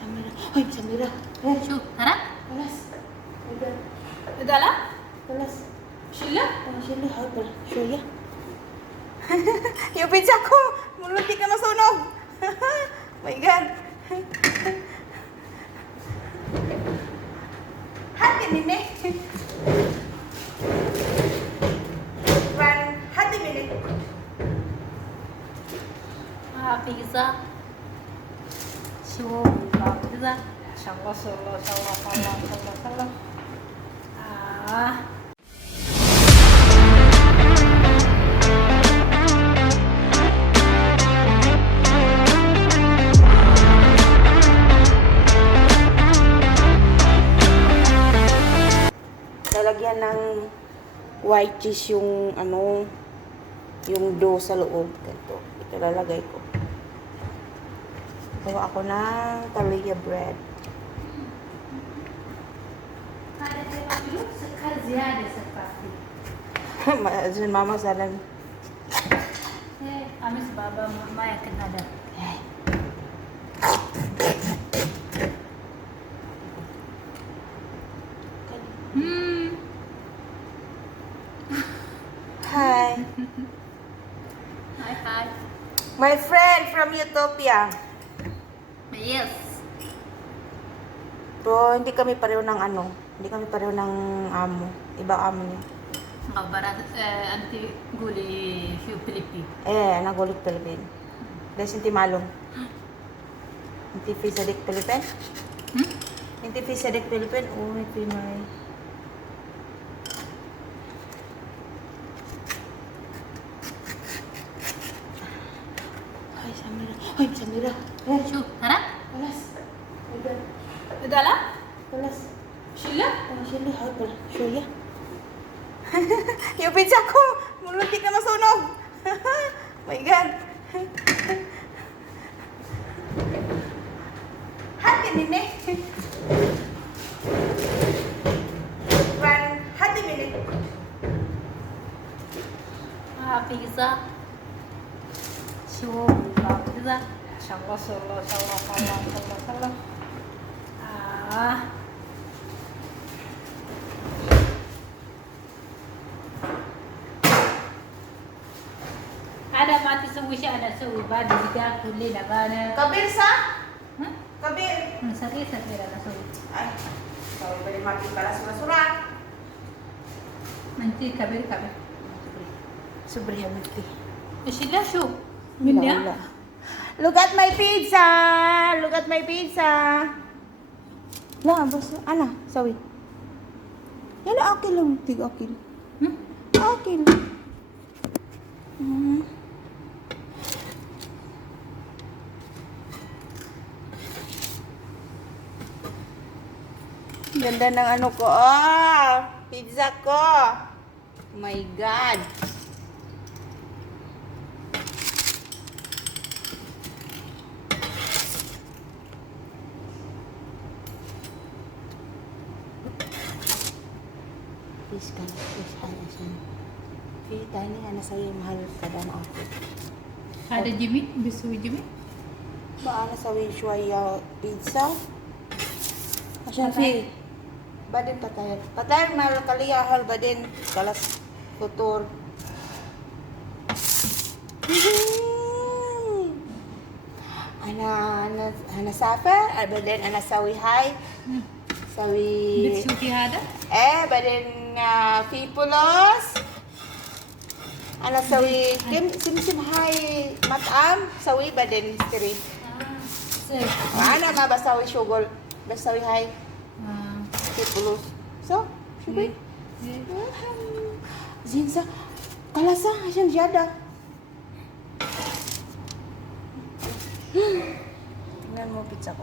Samira. Hoy, Samira. شو ترى؟ خلاص. إذا لا خلاص. شيلة Sili, hot شوية. Yung pizza ko! Muntik na masunog! My God! Hati nini! Hati nini! بيتزا شو بيتزا شاء الله شاء الله شاء الله شاء الله شاء الله Lalagyan ng white cheese yung ano, yung dough sa loob. Ganito. Ito lalagay ko. Gawa ako ng talaya bread. هذا تبغى سكر زيادة سكر Mama salang. أمس بابا ما يأكل هذا Hi. هاي هاي My friend from Utopia. يس Pero hindi kami pareho ng ano. Hindi kami pareho ng amo. Ibang amo niya. خبرت أنت قولي شو فيليبي Nagulit Pilipin. Dahil hindi malong. Hindi fisadik Pilipin? Hindi fisadik Pilipin? Oh, may Pinoy. Ay, Samira. Ay, Samira. شو ترى؟ Alas. إذا لا Alas. شيلة Sili, hot شوية. Yung pizza ko! Muntik na masunog! My God! Hati nini! Hati nini! بيتزا شو بيتزا شاء الله شاء الله شاء الله شاء الله شاء الله أنا ما تسوي شيء أنا أسوي بعد الزقاق كلنا أنا Kabir sa? Kabir! سكير سكير أنا أسوي Ay, sorry, bali mati pala surat-surat. منتي كبير كبير Sobrang mati. إيش لا شو من ده Wala. Look at my pizza! Look at my pizza! La, basta. Ana, sawi. Yan, akil lang. Tig akil. Akil. Ganda ng ano ko. Oh! Pizza ko! My God! Please ka, please hanasin. Fii tani ana saya mahal kadama ako. هذا جميل بيسوي جميل Ba ana sawi شوية pizza. عشان في بعدين patayan mal kaliya hal بعدين خلاص فطور. أنا سافر بعدين أنا سوي هاي سوي بتشوفي هذا بعدين في بولوس أنا سوي سمسم هاي مطعم سوي بعدين اشتري أنا ما بسوي شغل بسوي هاي في بولوس شو بي زين صح خلاص عشان زيادة tingnan mo pizza ko